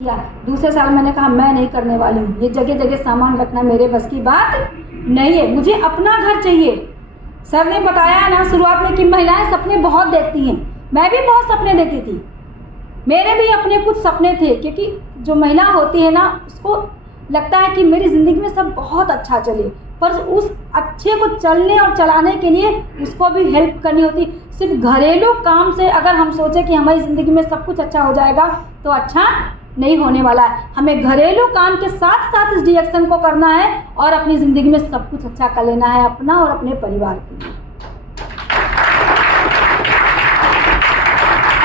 किया। दूसरे साल मैंने कहा मैं नहीं करने वाली हूँ, ये जगह जगह सामान रखना मेरे बस की बात नहीं है, मुझे अपना घर चाहिए। सर ने बताया ना शुरुआत में कि महिलाएं सपने बहुत देखती हैं, मैं भी बहुत सपने देखती थी, मेरे भी अपने कुछ सपने थे, क्योंकि जो महिला होती है ना उसको लगता है कि मेरी ज़िंदगी में सब बहुत अच्छा चले, पर उस अच्छे को चलने और चलाने के लिए उसको भी हेल्प करनी होती। सिर्फ घरेलू काम से अगर हम सोचें कि हमारी ज़िंदगी में सब कुछ अच्छा हो जाएगा तो अच्छा नहीं होने वाला है। हमें घरेलू काम के साथ साथ इस डिएक्शन को करना है और अपनी ज़िंदगी में सब कुछ अच्छा कर लेना है, अपना और अपने परिवार के लिए।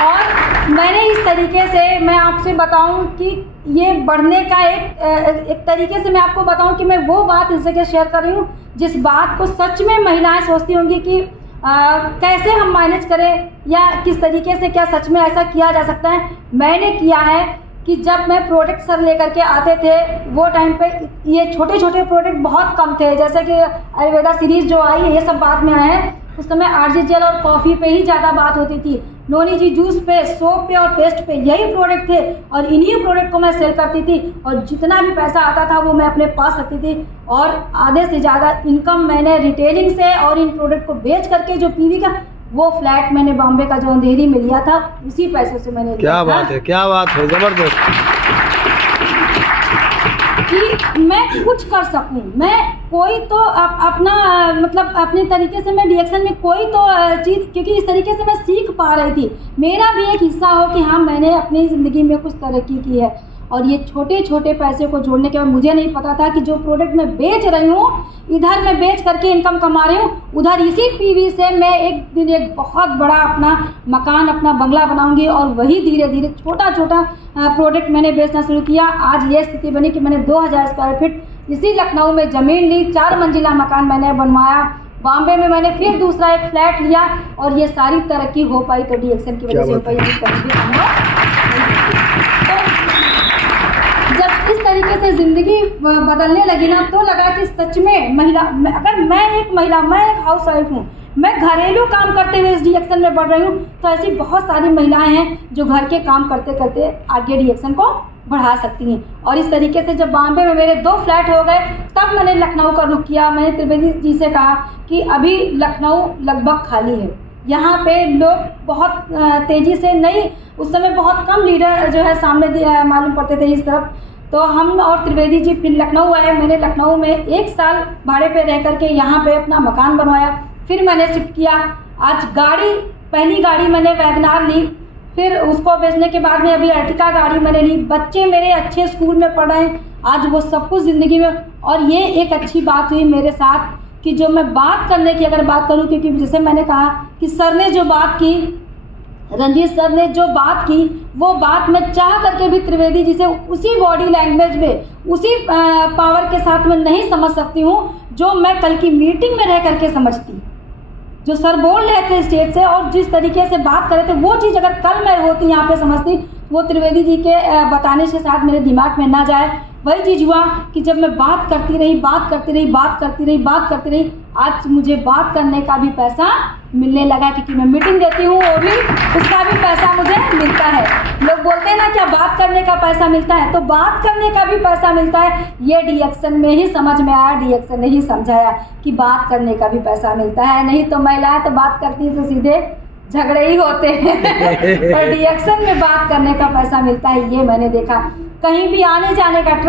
और मैंने इस तरीके से मैं आपसे बताऊं कि ये बढ़ने का एक तरीके से मैं आपको बताऊं कि मैं वो बात इस जगह शेयर कर रही हूँ जिस बात को सच में महिलाएं सोचती होंगी कि कैसे हम मैनेज करें या किस तरीके से क्या सच में ऐसा किया जा सकता है। मैंने किया है कि जब मैं प्रोडक्ट सर लेकर के आते थे वो टाइम पे ये छोटे छोटे प्रोडक्ट बहुत कम थे, जैसे कि आयुर्वेदा सीरीज जो आई है ये सब बाद में आए हैं। उस समय आरजी जेल और कॉफ़ी पे ही ज़्यादा बात होती थी, नोनी जी जूस पे, सोप पे और पेस्ट पे, यही प्रोडक्ट थे और इन्हीं प्रोडक्ट को मैं सेल करती थी और जितना भी पैसा आता था वो मैं अपने पास रखती थी और आधे से ज़्यादा इनकम मैंने रिटेलिंग से और इन प्रोडक्ट को बेच करके जो पीवी का वो फ्लैट मैंने बॉम्बे का जो अंधेरी में लिया था उसी पैसों से मैंने क्या बात है, क्या बात है, जबरदस्त कि मैं कुछ कर सकूं। मैं कोई तो अपना मतलब अपने तरीके से मैं डिएक्शन में कोई तो चीज़, क्योंकि इस तरीके से मैं सीख पा रही थी, मेरा भी एक हिस्सा हो कि हाँ मैंने अपनी ज़िंदगी में कुछ तरक्की की है। और ये छोटे छोटे पैसे को जोड़ने के बाद मुझे नहीं पता था कि जो प्रोडक्ट मैं बेच रही हूँ इधर मैं बेच करके इनकम कमा रही हूँ, उधर इसी पीवी से मैं एक दिन एक बहुत बड़ा अपना मकान, अपना बंगला बनाऊंगी। और वही धीरे धीरे छोटा छोटा प्रोडक्ट मैंने बेचना शुरू किया। आज ये स्थिति बनी कि मैंने 2000 स्क्वायर फीट इसी लखनऊ में ज़मीन ली, 4 मंजिला मकान मैंने बनवाया। बॉम्बे में मैंने फिर दूसरा एक फ्लैट लिया और ये सारी तरक्की हो पाई तो डिएक्शन की वजह से हो पाई। जब इस तरीके से ज़िंदगी बदलने लगी ना तो लगा कि सच में महिला, अगर मैं एक हाउस वाइफ हूँ, मैं घरेलू काम करते हुए इस डिएक्शन में बढ़ रही हूँ, तो ऐसी बहुत सारी महिलाएं हैं जो घर के काम करते करते आगे डिएक्शन को बढ़ा सकती हैं। और इस तरीके से जब बॉम्बे में मेरे 2 फ्लैट हो गए तब मैंने लखनऊ का रुख किया। मैंने त्रिवेदी जी से कहा कि अभी लखनऊ लगभग खाली है, यहाँ पे लोग बहुत तेज़ी से नहीं, उस समय बहुत कम लीडर जो है सामने मालूम पड़ते थे इस तरफ। तो हम और त्रिवेदी जी फिर लखनऊ आए। मैंने लखनऊ में 1 साल भाड़े पे रह करके यहाँ पे अपना मकान बनवाया, फिर मैंने शिफ्ट किया। आज पहली गाड़ी मैंने वैगनार ली, फिर उसको बेचने के बाद में अभी अर्टिका गाड़ी मैंने ली। बच्चे मेरे अच्छे स्कूल में पढ़ रहे हैं, आज वो सब कुछ ज़िंदगी में। और ये एक अच्छी बात हुई मेरे साथ कि जो मैं बात करने की अगर बात करूं, क्योंकि जैसे मैंने कहा कि सर ने जो बात की, रंजीत सर ने जो बात की वो बात मैं चाह करके भी त्रिवेदी जी से उसी बॉडी लैंग्वेज में, उसी पावर के साथ में नहीं समझ सकती हूँ जो मैं कल की मीटिंग में रह करके समझती। जो सर बोल रहे थे स्टेज से और जिस तरीके से बात कर रहे थे वो चीज़ अगर कल मैं होती यहाँ पे समझती, वो त्रिवेदी जी के बताने से साथ मेरे दिमाग में ना जाए। वही चीज़ हुआ कि जब मैं बात करती रही, आज मुझे बात करने का भी पैसा मिलने लगा, क्योंकि मैं मीटिंग देती हूँ वो भी उसका भी पैसा मुझे मिलता है। लोग बोलते हैं ना क्या बात करने का पैसा मिलता है, तो बात करने का भी पैसा मिलता है। ये डिएक्शन में ही समझ में आया, डिएक्शन ने ही समझाया कि बात करने का भी पैसा मिलता है। नहीं तो महिलाएं तो बात करती है तो सीधे झगड़े ही होते हैं पर डिएक्शन में बात करने का पैसा मिलता है, ये मैंने देखा। कहीं भी आने जाने का